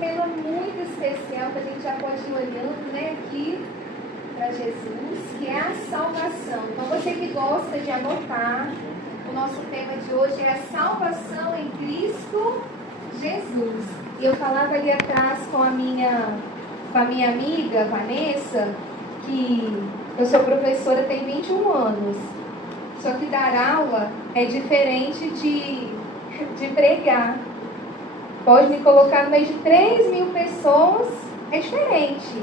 tema muito especial que a gente já pode ir olhando, né, aqui para Jesus, que é a salvação. Então, você que gosta de anotar, o nosso tema de hoje é a salvação em Cristo Jesus. E eu falava ali atrás com a minha amiga Vanessa, que eu sou professora, tem 21 anos. Só que dar aula é diferente de pregar. Pode me colocar no meio de 3.000 pessoas, é diferente.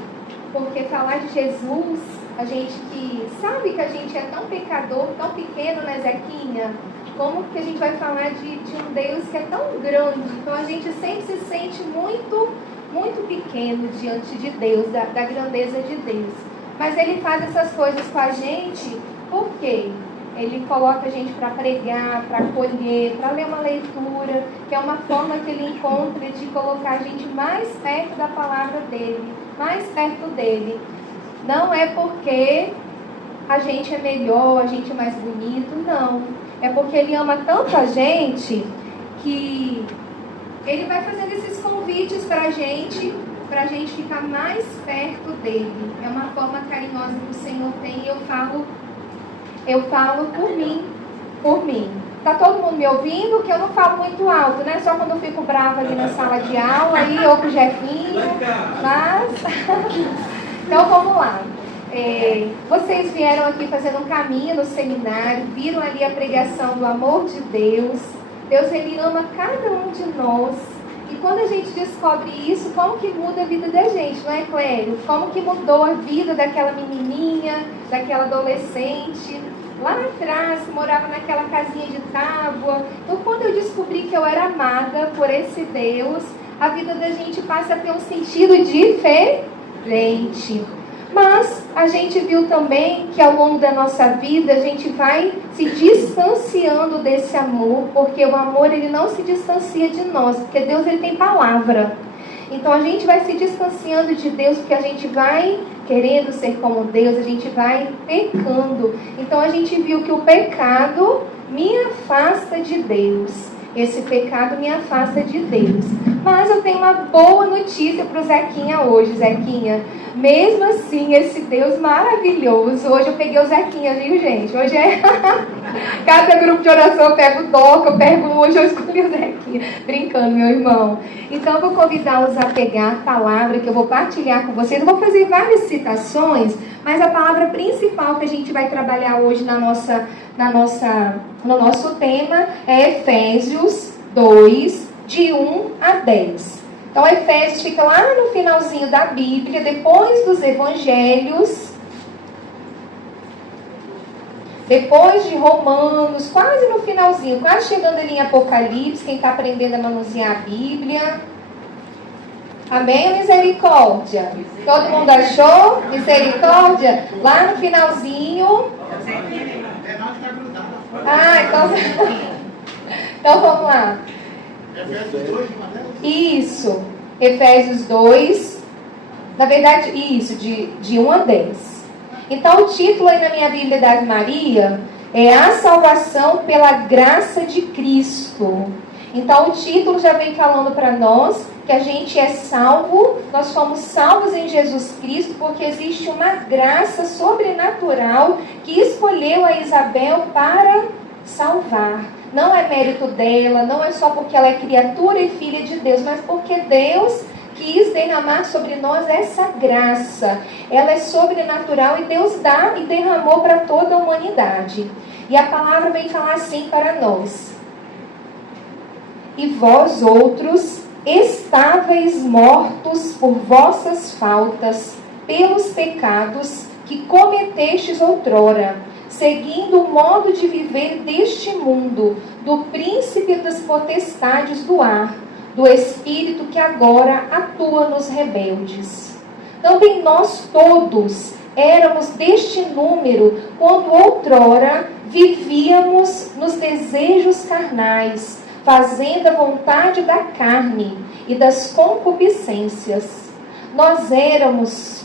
Porque falar de Jesus, a gente que sabe que a gente é tão pecador, tão pequeno, né, Zequinha? Como que a gente vai falar de um Deus que é tão grande? Então a gente sempre se sente muito, muito pequeno diante de Deus, da grandeza de Deus. Mas Ele faz essas coisas com a gente, por quê? Ele coloca a gente para pregar, para acolher, para ler uma leitura, que é uma forma que Ele encontra de colocar a gente mais perto da palavra dEle, mais perto dEle. Não é porque a gente é melhor, a gente é mais bonito, não. É porque Ele ama tanto a gente que Ele vai fazendo esses convites para a gente ficar mais perto dEle. É uma forma carinhosa que o Senhor tem, e eu falo por mim. Tá todo mundo me ouvindo? Que eu não falo muito alto, né? Só quando eu fico brava ali na sala de aula, aí ou com o Jefinho, mas... Então vamos lá. Vocês vieram aqui fazendo um caminho no seminário, viram ali a pregação do amor de Deus. Deus, Ele ama cada um de nós. E quando a gente descobre isso, como que muda a vida da gente, não é, Clério? Como que mudou a vida daquela menininha, daquela adolescente, lá atrás, que morava naquela casinha de tábua. Então, quando eu descobri que eu era amada por esse Deus, a vida da gente passa a ter um sentido diferente. Mas a gente viu também que ao longo da nossa vida a gente vai se distanciando desse amor, porque o amor, ele não se distancia de nós, porque Deus, ele tem palavra. Então a gente vai se distanciando de Deus, porque a gente vai querendo ser como Deus, a gente vai pecando. Então a gente viu que o pecado me afasta de Deus. Esse pecado me afasta de Deus. Mas eu tenho uma boa notícia para o Zequinha hoje, Zequinha. Mesmo assim, esse Deus maravilhoso. Hoje eu peguei o Zequinha, viu, gente? Hoje é... Cada grupo de oração eu pego o Doca, eu pego... Hoje eu escolhi o Zequinha. Brincando, meu irmão. Então eu vou convidá-los a pegar a palavra que eu vou partilhar com vocês. Eu vou fazer várias citações, mas a palavra principal que a gente vai trabalhar hoje no nosso tema é Efésios 2, de 1 a 10. Então, Efésios fica lá no finalzinho da Bíblia, depois dos Evangelhos, depois de Romanos, quase no finalzinho, quase chegando ali em Apocalipse, quem está aprendendo a manusear a Bíblia. Amém? Misericórdia. Todo mundo achou? Misericórdia? Lá no finalzinho. Então vamos lá. Isso, Efésios 2, na verdade, isso, de 1 a 10. Então, o título aí na minha Bíblia da Ave Maria é A Salvação pela Graça de Cristo. Então, o título já vem falando para nós que a gente é salvo, nós fomos salvos em Jesus Cristo, porque existe uma graça sobrenatural que escolheu a Isabel para salvar. Não é mérito dela, não é só porque ela é criatura e filha de Deus, mas porque Deus quis derramar sobre nós essa graça. Ela é sobrenatural e Deus dá e derramou para toda a humanidade. E a palavra vem falar assim para nós. E vós outros estáveis mortos por vossas faltas, pelos pecados que cometestes outrora, seguindo o modo de viver deste mundo, do príncipe das potestades do ar, do espírito que agora atua nos rebeldes. Também nós todos éramos deste número, quando outrora vivíamos nos desejos carnais, fazendo a vontade da carne e das concupiscências. Nós éramos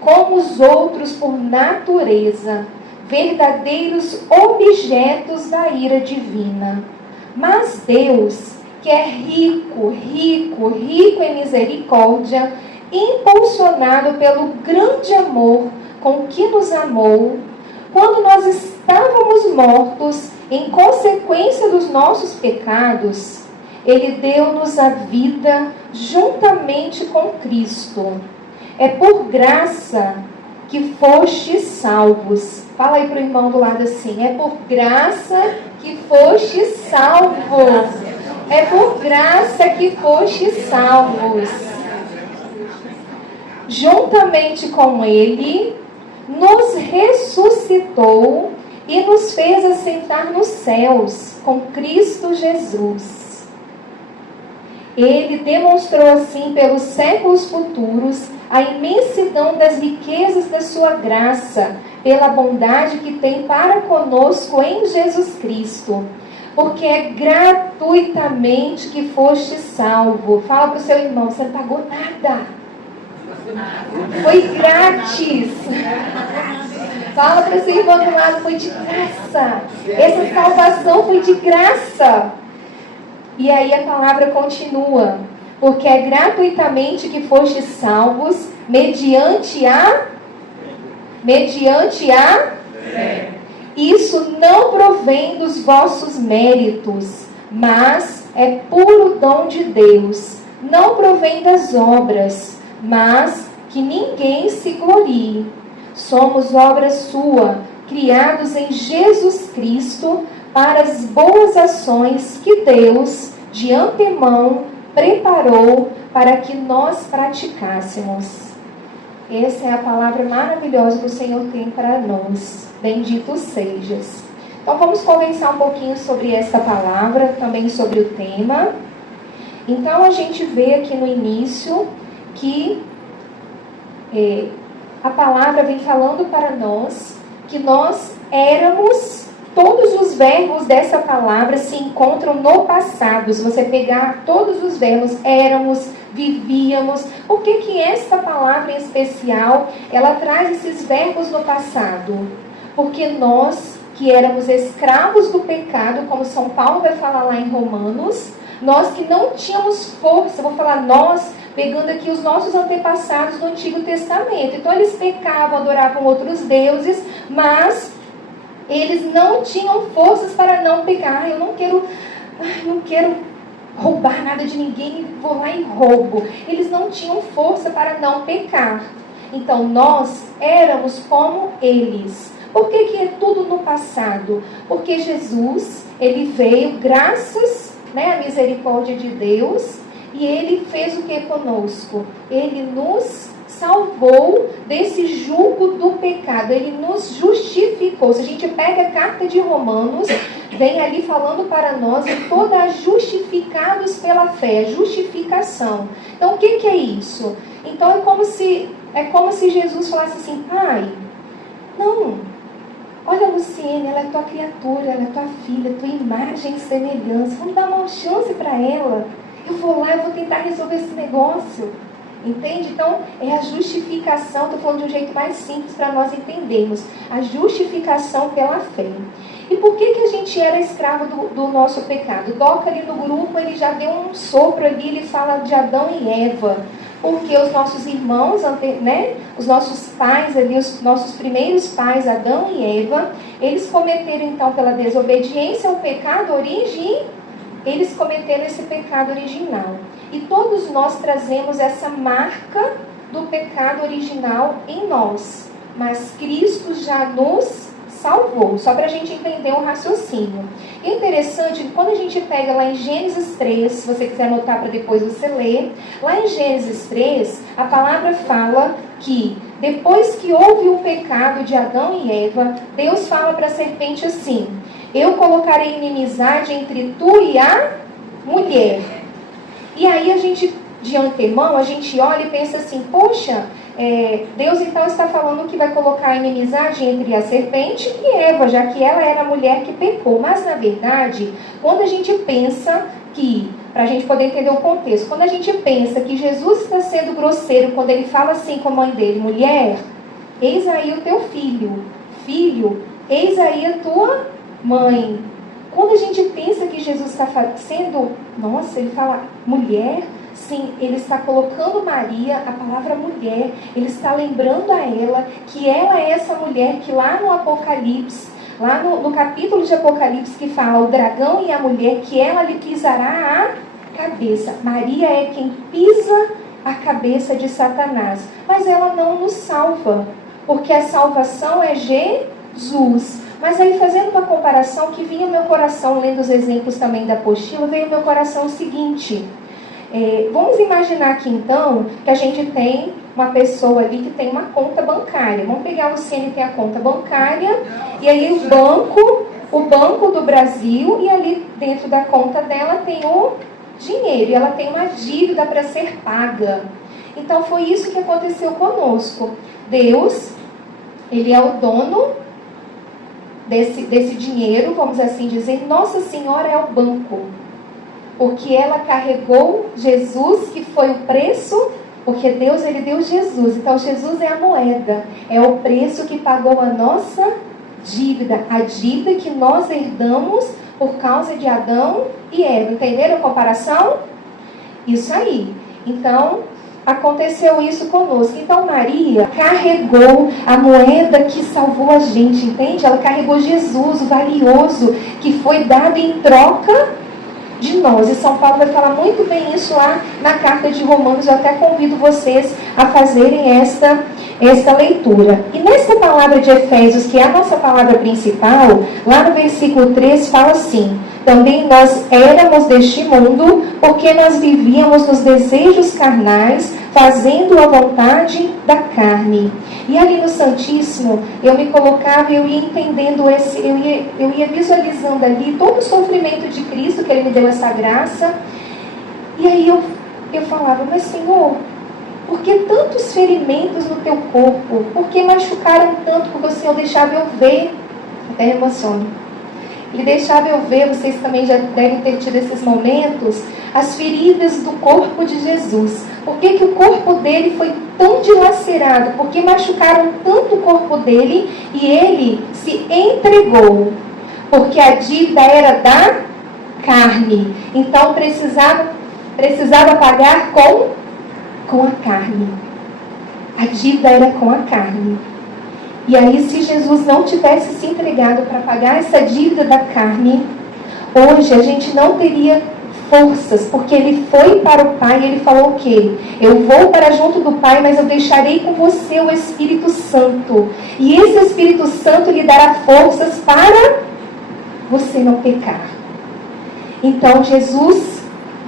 como os outros por natureza, verdadeiros objetos da ira divina. Mas Deus, que é rico, rico, rico em misericórdia, impulsionado pelo grande amor com que nos amou, quando nós estávamos mortos em consequência dos nossos pecados, Ele deu-nos a vida juntamente com Cristo. É por graça que fostes salvos. Fala aí para o irmão do lado assim: é por graça que fostes salvos. É por graça que fostes salvos. Juntamente com Ele, nos ressuscitou e nos fez assentar nos céus com Cristo Jesus. Ele demonstrou assim pelos séculos futuros a imensidão das riquezas da sua graça, pela bondade que tem para conosco em Jesus Cristo. Porque é gratuitamente que foste salvo. Fala para o seu irmão: você não pagou nada. Foi grátis. Fala para o seu irmão do lado: foi de graça. Essa salvação foi de graça. E aí a palavra continua: porque é gratuitamente que fostes salvos, mediante a fé. Isso não provém dos vossos méritos, mas é puro dom de Deus. Não provém das obras, mas que ninguém se glorie. Somos obra sua, criados em Jesus Cristo, para as boas ações que Deus, de antemão, preparou para que nós praticássemos. Essa é a palavra maravilhosa que o Senhor tem para nós. Bendito sejas. Então vamos conversar um pouquinho sobre essa palavra, também sobre o tema. Então a gente vê aqui no início que a palavra vem falando para nós que nós éramos. Todos os verbos dessa palavra se encontram no passado. Se você pegar todos os verbos, éramos, vivíamos. Por que esta palavra em especial, ela traz esses verbos no passado? Porque nós, que éramos escravos do pecado, como São Paulo vai falar lá em Romanos, nós que não tínhamos força, vou falar nós, pegando aqui os nossos antepassados do Antigo Testamento. Então eles pecavam, adoravam outros deuses, mas eles não tinham forças para não pecar. Eu não quero roubar nada de ninguém, vou lá e roubo. Eles não tinham força para não pecar. Então nós éramos como eles. Por que é tudo no passado? Porque Jesus, Ele veio graças à misericórdia de Deus, e Ele fez o que conosco? Ele nos salvou desse jugo do pecado. Ele nos justificou. Se a gente pega a carta de Romanos, vem ali falando para nós de toda justificados pela fé, justificação. Então o que é isso? Então é como se Jesus falasse assim: pai, não, olha a Luciene, ela é tua criatura, ela é tua filha, tua imagem e semelhança, vamos dar uma chance para ela. Eu vou lá, eu vou tentar resolver esse negócio. Entende? Então, é a justificação, estou falando de um jeito mais simples para nós entendermos. A justificação pela fé. E por que a gente era escravo do nosso pecado? O Doca ali no grupo, ele já deu um sopro ali, ele fala de Adão e Eva. Porque os nossos irmãos, os nossos pais ali, os nossos primeiros pais, Adão e Eva, eles cometeram então pela desobediência o pecado origem. Eles cometeram esse pecado original. E todos nós trazemos essa marca do pecado original em nós. Mas Cristo já nos salvou. Só para a gente entender o raciocínio. E é interessante que quando a gente pega lá em Gênesis 3, se você quiser anotar para depois você ler, lá em Gênesis 3, a palavra fala que depois que houve o pecado de Adão e Eva, Deus fala para a serpente assim: eu colocarei inimizade entre tu e a mulher. E aí a gente, de antemão, a gente olha e pensa assim: poxa, Deus então está falando que vai colocar inimizade entre a serpente e Eva, já que ela era a mulher que pecou. Mas na verdade, quando a gente pensa que, para a gente poder entender o contexto, quando a gente pensa que Jesus está sendo grosseiro quando ele fala assim com a mãe dele: mulher, eis aí o teu filho, filho, eis aí a tua mãe. quando a gente pensa que Jesus está sendo, nossa, ele fala mulher, sim, ele está colocando Maria, a palavra mulher, ele está lembrando a ela que ela é essa mulher que lá no Apocalipse, lá no capítulo de Apocalipse que fala o dragão e a mulher, que ela lhe pisará a cabeça. Maria é quem pisa a cabeça de Satanás, mas ela não nos salva, porque a salvação é Jesus. Mas aí, fazendo uma comparação que vinha ao meu coração, lendo os exemplos também da apostila, veio ao meu coração o seguinte: vamos imaginar aqui então que a gente tem uma pessoa ali que tem uma conta bancária. Vamos pegar a Luciene, tem a conta bancária, e aí o Banco do Brasil, e ali dentro da conta dela tem o dinheiro, e ela tem uma dívida para ser paga. Então foi isso que aconteceu conosco. Deus, ele é o dono desse dinheiro, vamos assim dizer. Nossa Senhora é o banco, porque ela carregou Jesus, que foi o preço, porque Deus, ele deu Jesus. Então Jesus é a moeda, é o preço que pagou a nossa dívida, a dívida que nós herdamos por causa de Adão e Eva. Entenderam a comparação? Isso aí. Então, aconteceu isso conosco. Então Maria carregou a moeda que salvou a gente, entende? Ela carregou Jesus, o valioso, que foi dado em troca de nós. E São Paulo vai falar muito bem isso lá na carta de Romanos. Eu até convido vocês a fazerem esta leitura. E nessa palavra de Efésios, que é a nossa palavra principal, lá no versículo 3 fala assim: também nós éramos deste mundo, porque nós vivíamos nos desejos carnais, fazendo a vontade da carne. E ali no Santíssimo, eu me colocava, eu ia entendendo eu ia visualizando ali todo o sofrimento de Cristo, que Ele me deu essa graça. E aí eu falava: mas Senhor, por que tantos ferimentos no teu corpo? Por que machucaram tanto? Porque o Senhor deixava eu ver, até emociono. Ele deixava eu ver, vocês também já devem ter tido esses momentos, as feridas do corpo de Jesus. Por que o corpo dele foi tão dilacerado? Por que machucaram tanto o corpo dele e ele se entregou? Porque a dívida era da carne. Então precisava pagar com a carne. A dívida era com a carne. E aí, se Jesus não tivesse se entregado para pagar essa dívida da carne, hoje a gente não teria forças, porque Ele foi para o Pai e Ele falou o quê? Eu vou para junto do Pai, mas eu deixarei com você o Espírito Santo. E esse Espírito Santo lhe dará forças para você não pecar. Então, Jesus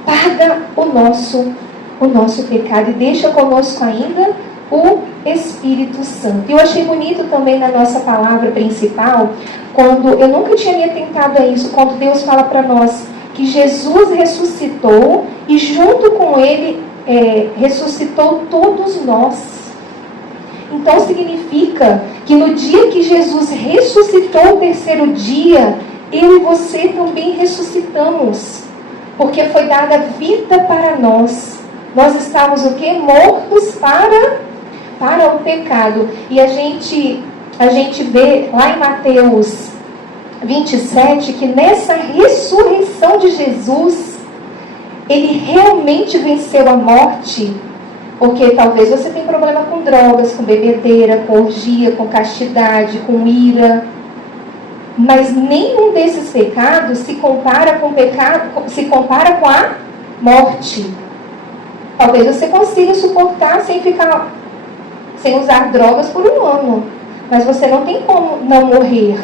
paga o nosso pecado e deixa conosco ainda o Espírito Santo. Eu achei bonito também na nossa palavra principal, quando eu nunca tinha me atentado a isso, quando Deus fala para nós que Jesus ressuscitou e junto com Ele ressuscitou todos nós. Então significa que no dia que Jesus ressuscitou, o terceiro dia, eu e você também ressuscitamos, porque foi dada vida para nós. Nós estávamos o quê? Mortos para o pecado. E a gente vê lá em Mateus 27 que nessa ressurreição de Jesus, Ele realmente venceu a morte. Porque talvez você tenha problema com drogas, com bebedeira, com orgia, com castidade, com ira. Mas nenhum desses pecados se compara com a morte. Talvez você consiga suportar sem usar drogas por um ano. Mas você não tem como não morrer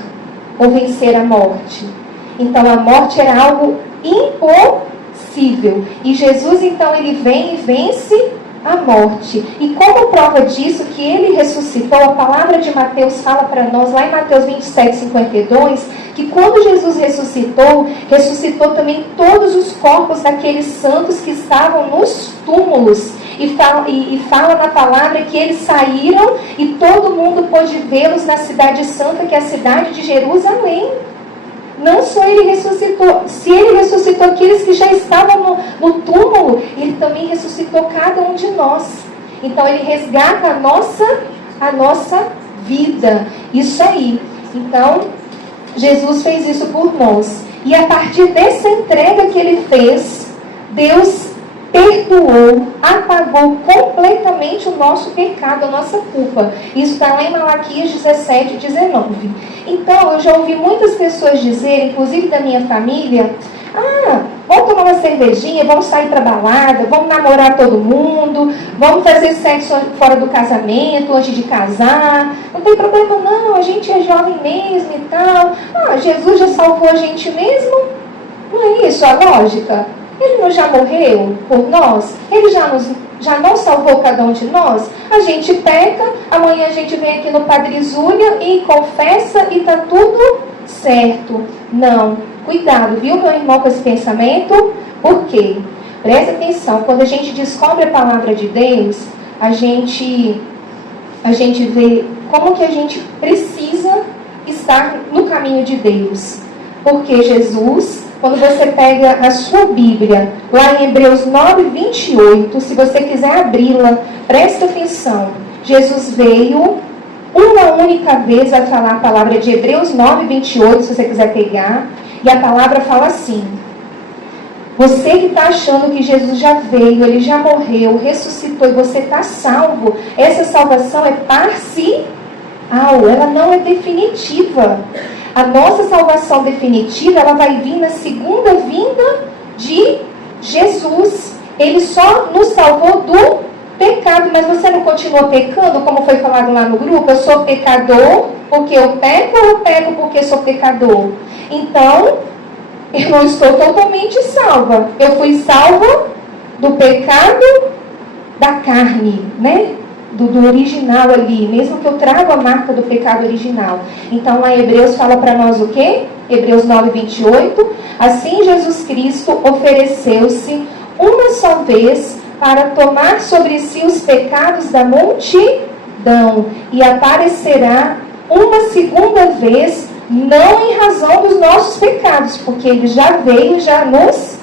ou vencer a morte. Então a morte era algo impossível. E Jesus então ele vem e vence a morte. E como prova disso que ele ressuscitou, a palavra de Mateus fala para nós, lá em Mateus 27, 52, que quando Jesus ressuscitou também todos os corpos daqueles santos que estavam nos túmulos. E fala na palavra que eles saíram e todo mundo pôde vê-los na cidade santa, que é a cidade de Jerusalém. Não só ele ressuscitou, se ele ressuscitou aqueles que já estavam no túmulo, ele também ressuscitou cada um de nós. Então ele resgata a nossa vida. Isso aí. Então, Jesus fez isso por nós. E a partir dessa entrega que ele fez, Deus perdoou, apagou completamente o nosso pecado, a nossa culpa. Isso está lá em Malaquias 17, 19. Então, eu já ouvi muitas pessoas dizerem, inclusive da minha família, vamos tomar uma cervejinha, vamos sair para balada, vamos namorar todo mundo, vamos fazer sexo fora do casamento, antes de casar. Não tem problema não, a gente é jovem mesmo e tal. Jesus já salvou a gente mesmo? Não é isso a lógica? Ele não já morreu por nós? Ele já não salvou cada um de nós? A gente peca, amanhã a gente vem aqui no Padre Zúlia e confessa e está tudo certo. Não. Cuidado, viu, meu irmão, com esse pensamento? Por quê? Presta atenção, quando a gente descobre a palavra de Deus, a gente vê como que a gente precisa estar no caminho de Deus. Porque Jesus, quando você pega a sua Bíblia, lá em Hebreus 9, 28, se você quiser abri-la, presta atenção. Jesus veio uma única vez a falar a palavra de Hebreus 9, 28, se você quiser pegar. E a palavra fala assim: você que está achando que Jesus já veio, ele já morreu, ressuscitou e você está salvo, essa salvação é parcial, ela não é definitiva. A nossa salvação definitiva, ela vai vir na segunda vinda de Jesus. Ele só nos salvou do pecado, mas você não continua pecando, como foi falado lá no grupo? Eu sou pecador porque eu peco ou eu pego porque sou pecador? Então, eu não estou totalmente salva. Eu fui salva do pecado da carne, né? Do original ali, mesmo que eu trago a marca do pecado original. Então, lá em Hebreus fala para nós o quê? Hebreus 9, 28. Assim, Jesus Cristo ofereceu-se uma só vez para tomar sobre si os pecados da multidão, e aparecerá uma segunda vez, não em razão dos nossos pecados, porque ele já veio, já nos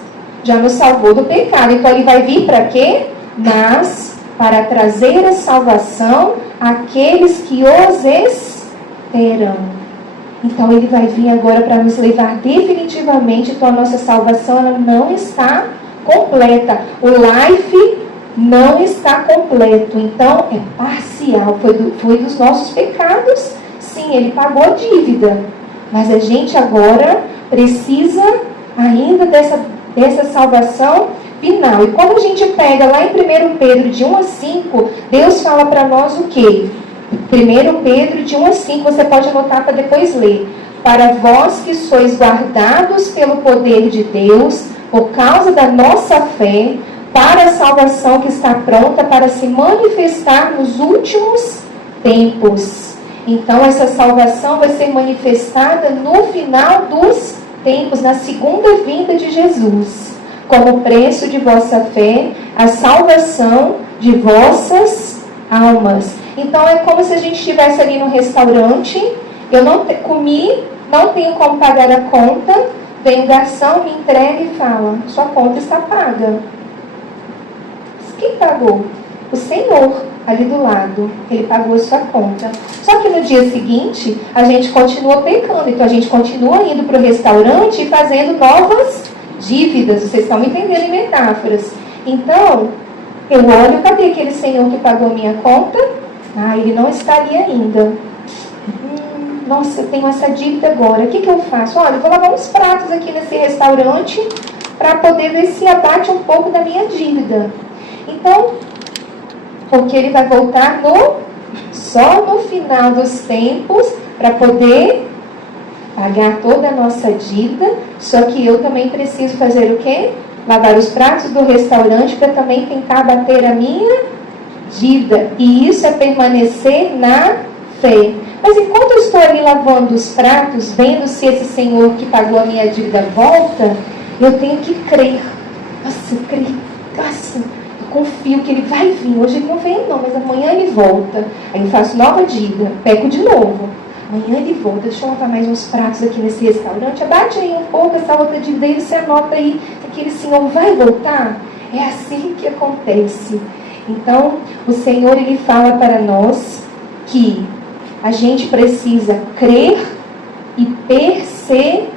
salvou do pecado. Então ele vai vir para quê? Mas para trazer a salvação àqueles que os esperam. Então ele vai vir agora para nos levar definitivamente. Então a nossa salvação, ela não está completa. O life não está completo. Então é parcial. Foi dos nossos pecados. Sim, ele pagou a dívida. Mas a gente agora precisa ainda dessa salvação final. E quando a gente pega lá em 1 Pedro de 1 a 5, Deus fala para nós o quê? 1 Pedro de 1 a 5, você pode anotar para depois ler. Para vós que sois guardados pelo poder de Deus, por causa da nossa fé, para a salvação que está pronta para se manifestar nos últimos tempos. Então, essa salvação vai ser manifestada no final dos tempos, na segunda vinda de Jesus, como preço de vossa fé, a salvação de vossas almas. Então, é como se a gente estivesse ali no restaurante, eu não comi, não tenho como pagar a conta, vem o garçom, me entrega e fala: sua conta está paga. Quem pagou? O Senhor, ali do lado. Ele pagou a sua conta. Só que no dia seguinte, a gente continua pecando. Então a gente continua indo para o restaurante e fazendo novas dívidas. Vocês estão me entendendo em metáforas. Então, eu olho, cadê aquele Senhor que pagou a minha conta? Ele não está ali ainda. Nossa, eu tenho essa dívida agora. O que eu faço? Olha, eu vou lavar uns pratos aqui nesse restaurante para poder ver se abate um pouco da minha dívida. Então, porque ele vai voltar só no final dos tempos para poder pagar toda a nossa dívida. Só que eu também preciso fazer o quê? Lavar os pratos do restaurante para também tentar bater a minha dívida. E isso é permanecer na fé. Mas enquanto eu estou ali lavando os pratos, vendo se esse Senhor que pagou a minha dívida volta, eu tenho que crer. Nossa, eu creio. Nossa, confio que ele vai vir. Hoje ele não vem não, mas amanhã ele volta. Aí eu faço nova dívida, peco de novo. Amanhã ele volta. Deixa eu lavar mais uns pratos aqui nesse restaurante. Abate aí um pouco essa outra dívida aí, você anota aí que aquele Senhor vai voltar. É assim que acontece. Então, o Senhor, ele fala para nós que a gente precisa crer e perseverar.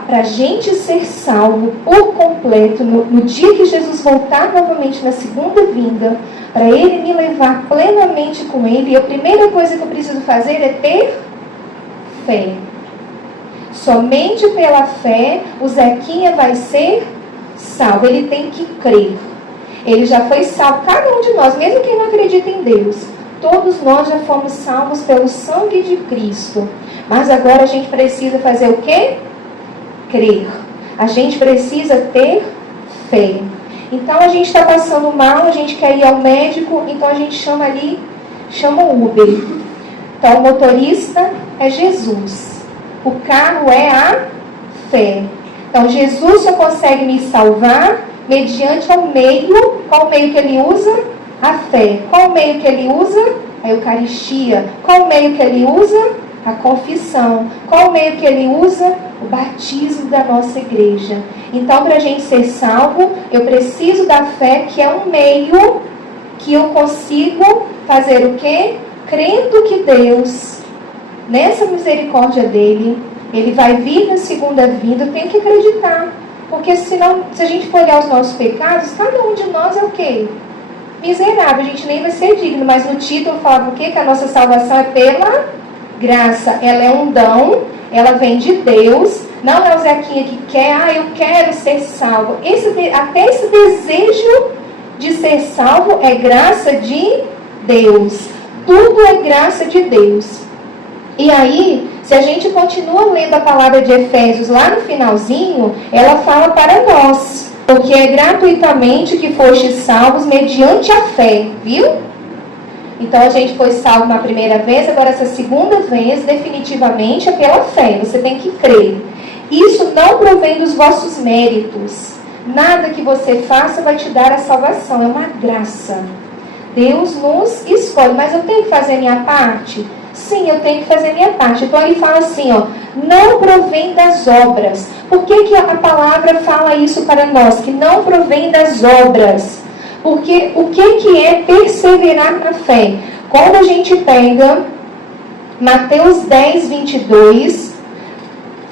para a gente ser salvo por completo, no dia que Jesus voltar novamente na segunda vinda, para Ele me levar plenamente com Ele, a primeira coisa que eu preciso fazer é ter fé. Somente pela fé o Zequinha vai ser salvo. Ele tem que crer. Ele já foi salvo, cada um de nós, mesmo quem não acredita em Deus. Todos nós já fomos salvos pelo sangue de Cristo. Mas agora a gente precisa fazer o quê? Crer. A gente precisa ter fé. Então a gente está passando mal, a gente quer ir ao médico, então a gente chama o Uber. Então o motorista é Jesus. O carro é a fé. Então Jesus só consegue me salvar mediante o meio. Qual o meio que ele usa? A fé. Qual o meio que ele usa? A Eucaristia. Qual o meio que ele usa? A confissão. Qual o meio que ele usa? O batismo da nossa igreja. Então, para a gente ser salvo, eu preciso da fé, que é um meio que eu consigo fazer o quê? Crendo que Deus, nessa misericórdia dele, ele vai vir na segunda vinda, eu tenho que acreditar. Porque senão, se a gente for olhar os nossos pecados, cada um de nós é o quê? Miserável, a gente nem vai ser digno. Mas no título falava o quê? Que a nossa salvação é pela graça. Ela é um dom, ela vem de Deus. Não é o Zequinha que quer, eu quero ser salvo. Até esse desejo de ser salvo é graça de Deus. Tudo é graça de Deus. E aí, se a gente continua lendo a palavra de Efésios lá no finalzinho, ela fala para nós. Porque é gratuitamente que fostes salvos mediante a fé, viu? Então a gente foi salvo na primeira vez, agora essa segunda vez, definitivamente, é pela fé. Você tem que crer. Isso não provém dos vossos méritos. Nada que você faça vai te dar a salvação. É uma graça. Deus nos escolhe. Mas eu tenho que fazer a minha parte? Sim, eu tenho que fazer a minha parte. Então ele fala assim, não provém das obras. Por que a palavra fala isso para nós? Que não provém das obras. Porque o que é perseverar na fé? Quando a gente pega Mateus 10, 22,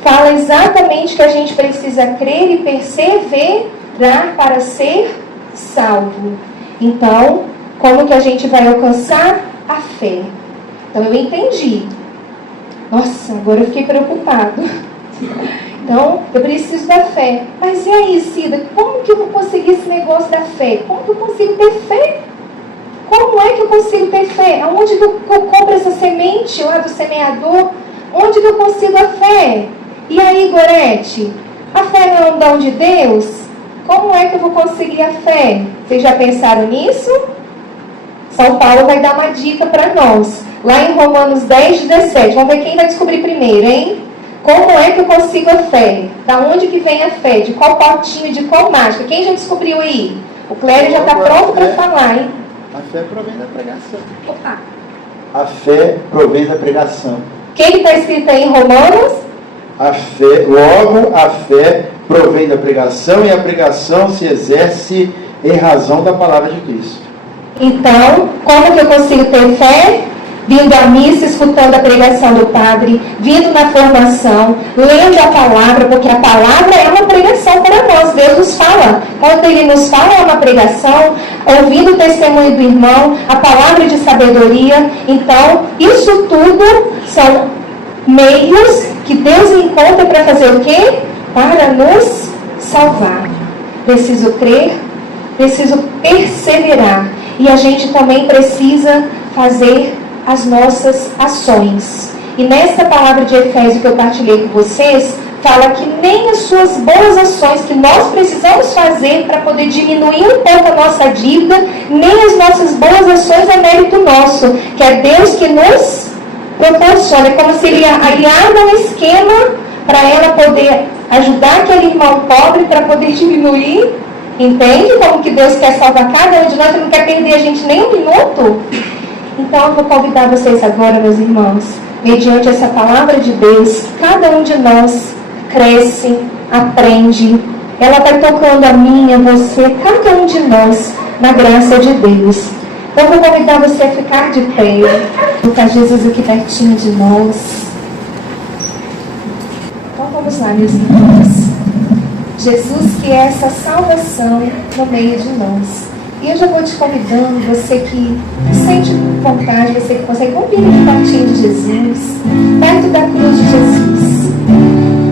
fala exatamente que a gente precisa crer e perseverar para ser salvo. Então, como que a gente vai alcançar? A fé. Então, eu entendi. Nossa, agora eu fiquei preocupado. Então, eu preciso da fé. Mas e aí, Cida? Como que eu vou conseguir esse negócio da fé? Como que eu consigo ter fé? Como é que eu consigo ter fé? Aonde que eu compro essa semente lá do semeador? Onde que eu consigo a fé? E aí, Gorete? A fé não é um dom de Deus? Como é que eu vou conseguir a fé? Vocês já pensaram nisso? São Paulo vai dar uma dica para nós. Lá em Romanos 10, 17. Vamos ver quem vai descobrir primeiro, hein? Como é que eu consigo a fé? Da onde que vem a fé? De qual potinho, de qual mágica? Quem já descobriu aí? O Clério já está pronto para falar, hein? A fé provém da pregação. Opa. A fé provém da pregação. O que está escrito aí em Romanos? A fé, logo a fé provém da pregação e a pregação se exerce em razão da palavra de Cristo. Então, como que eu consigo ter fé? Vindo à missa, escutando a pregação do padre, vindo na formação, lendo a palavra, porque a palavra é uma pregação para nós. Deus nos fala. Quando Ele nos fala, é uma pregação, ouvindo o testemunho do irmão, a palavra de sabedoria. Então, isso tudo são meios que Deus encontra para fazer o quê? Para nos salvar. Preciso crer, preciso perseverar. E a gente também precisa fazer as nossas ações. E nessa palavra de Efésios que eu partilhei com vocês, fala que nem as suas boas ações que nós precisamos fazer para poder diminuir um pouco a nossa dívida, nem as nossas boas ações é mérito nosso, que é Deus que nos proporciona. É como se Ele abre um esquema para ela poder ajudar aquele irmão pobre para poder diminuir. Entende como que Deus quer salvar cada um de nós? Ele não quer perder a gente nem um minuto. Então eu vou convidar vocês agora, meus irmãos, mediante essa palavra de Deus, cada um de nós cresce, aprende. Ela vai tocando a mim, a você, cada um de nós, na graça de Deus. Então eu vou convidar você a ficar de pé. Vou colocar Jesus aqui pertinho de nós. Então, Vamos lá, meus irmãos. Jesus, que é essa salvação no meio de nós. E eu já vou te convidando, você que sente vontade, você que consegue, vamos vir aqui pertinho de Jesus, perto da cruz de Jesus.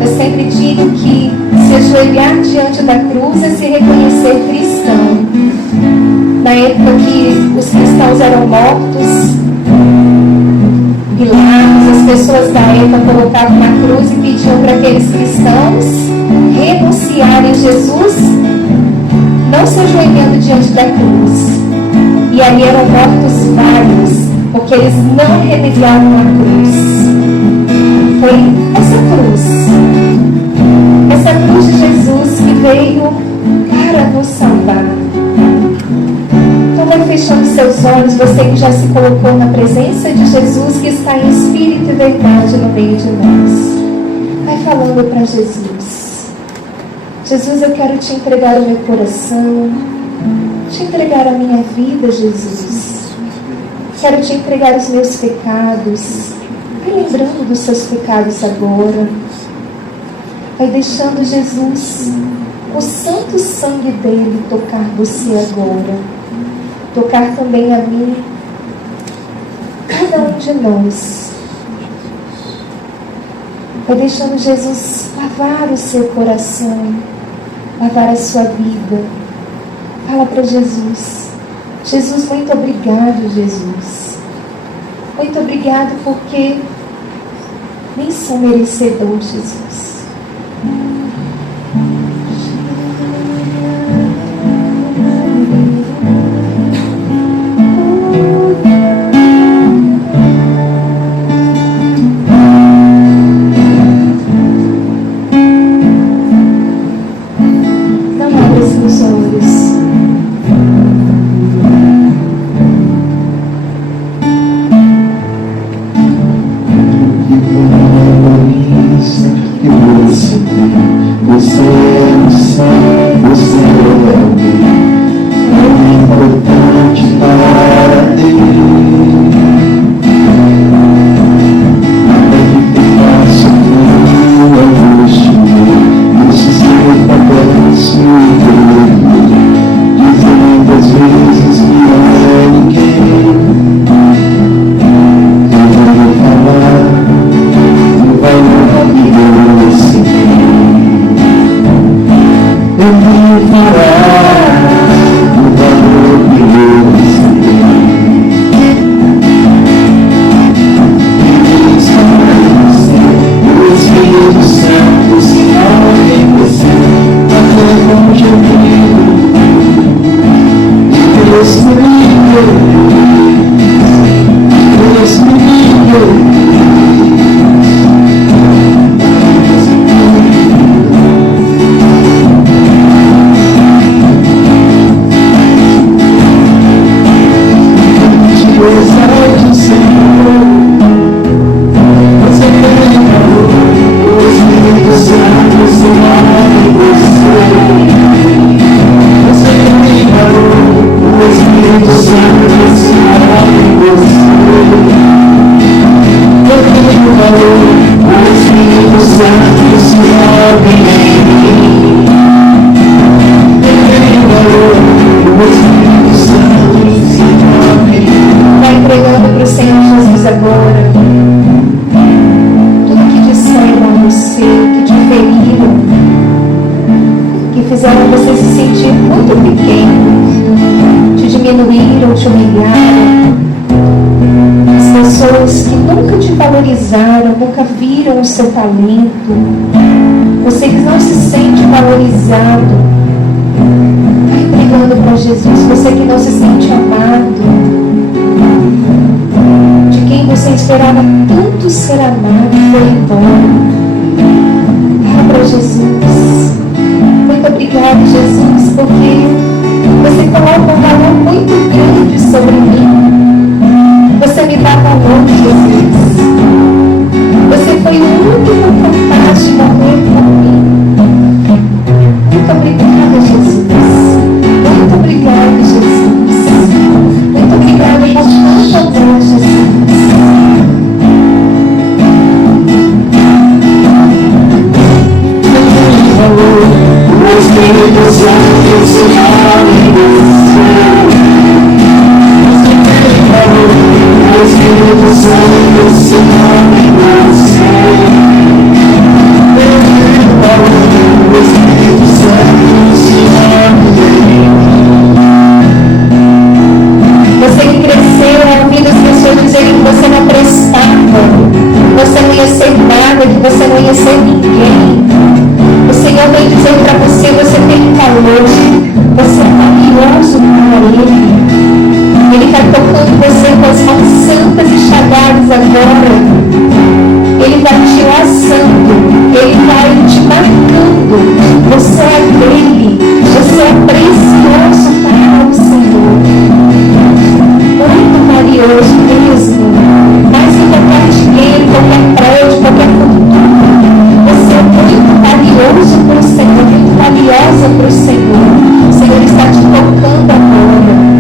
Eu sempre digo que se ajoelhar diante da cruz é se reconhecer cristão. Na época que os cristãos eram mortos, Pilatos, as pessoas da época colocavam na cruz e pediam para aqueles cristãos renunciarem a Jesus, não se ajoelhando diante da cruz. E ali eram mortos vários, porque eles não renegaram a cruz. Foi essa cruz de Jesus que veio para nos salvar. Então vai fechando seus olhos, você que já se colocou na presença de Jesus, que está em espírito e verdade no meio de nós. Vai falando para Jesus. Jesus, eu quero te entregar o meu coração, te entregar a minha vida, Jesus. Quero te entregar os meus pecados. Vai lembrando dos seus pecados agora. Vai deixando Jesus, o santo sangue dele, tocar você agora. Tocar também a mim, cada um de nós. Vai deixando Jesus lavar o seu coração, lavar a sua vida. Fala para Jesus. Jesus, muito obrigado, Jesus. Muito obrigado porque nem sou merecedor, Jesus. Fizeram você se sentir muito pequeno, te diminuíram, te humilharam. As pessoas que nunca te valorizaram, nunca viram o seu talento. Você que não se sente valorizado, vai entregando para Jesus. Você que não se sente amado, de quem você esperava tanto ser amado, foi embora. Fala para Jesus. Muito obrigado, Jesus, porque você coloca um valor muito grande sobre mim. Você me dá valor, Jesus. Você foi o único capaz de morrer por mim. Muito obrigada, Jesus. Muito obrigado, Jesus. dele. Ele está tocando você com as mãos santas e chagadas agora. Ele vai te laçando, Ele vai te marcando. Você é dele, você é precioso para o Senhor. Muito valioso mesmo. Mais que qualquer dinheiro, qualquer prédio, qualquer fortuna. Você é muito valioso para o Senhor, muito valiosa para o Senhor. O Senhor está te tocando agora.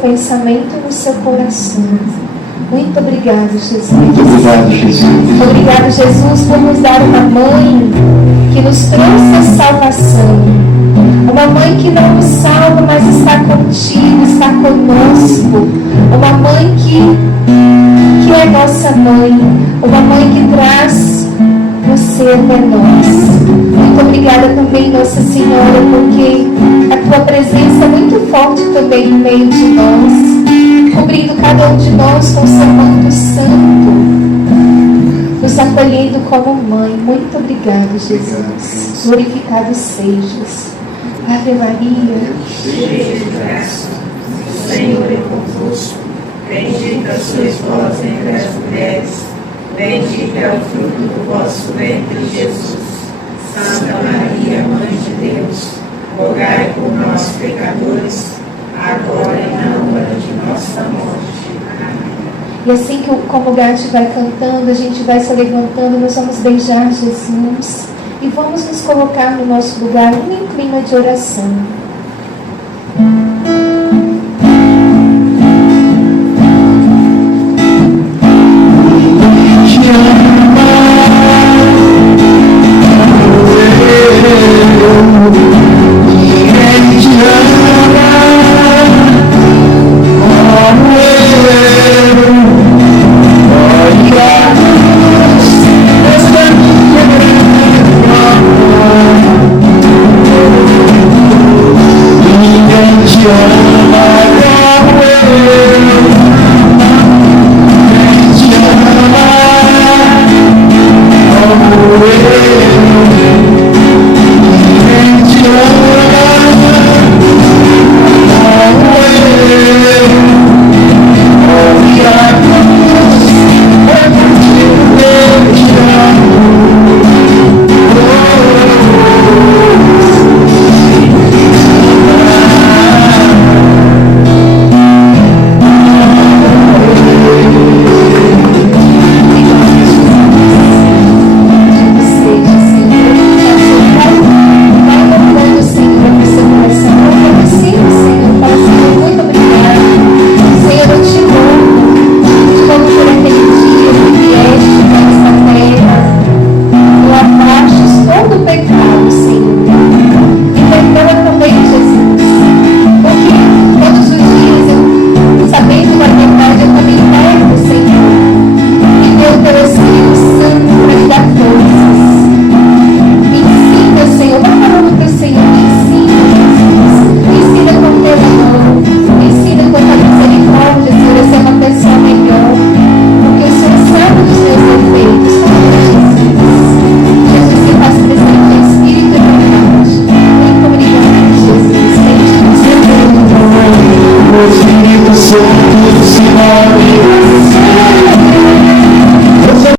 Pensamento no seu coração. Muito obrigado, Jesus. Muito obrigado, Jesus. Obrigado, Jesus, por nos dar uma mãe que nos trouxe a salvação. Uma mãe que não nos salva, mas está contigo, está conosco. Uma mãe que é nossa mãe. Uma mãe que traz você até nós. Muito obrigada também, Nossa Senhora, porque a tua presença é muito forte também no meio de nós, cobrindo cada um de nós com o seu manto santo, nos acolhendo como mãe. Muito obrigado, Jesus. Glorificado sejas. Ave Maria, cheia de graça, o Senhor é convosco. Bendita sois vós entre as mulheres, bendito é o fruto do vosso ventre, Jesus. Santa Maria, Mãe de Deus, rogai por nós, pecadores, agora e na hora de nossa morte. Amém. E assim que como o Gatti vai cantando, a gente vai se levantando, nós vamos beijar Jesus e vamos nos colocar no nosso lugar em clima de oração.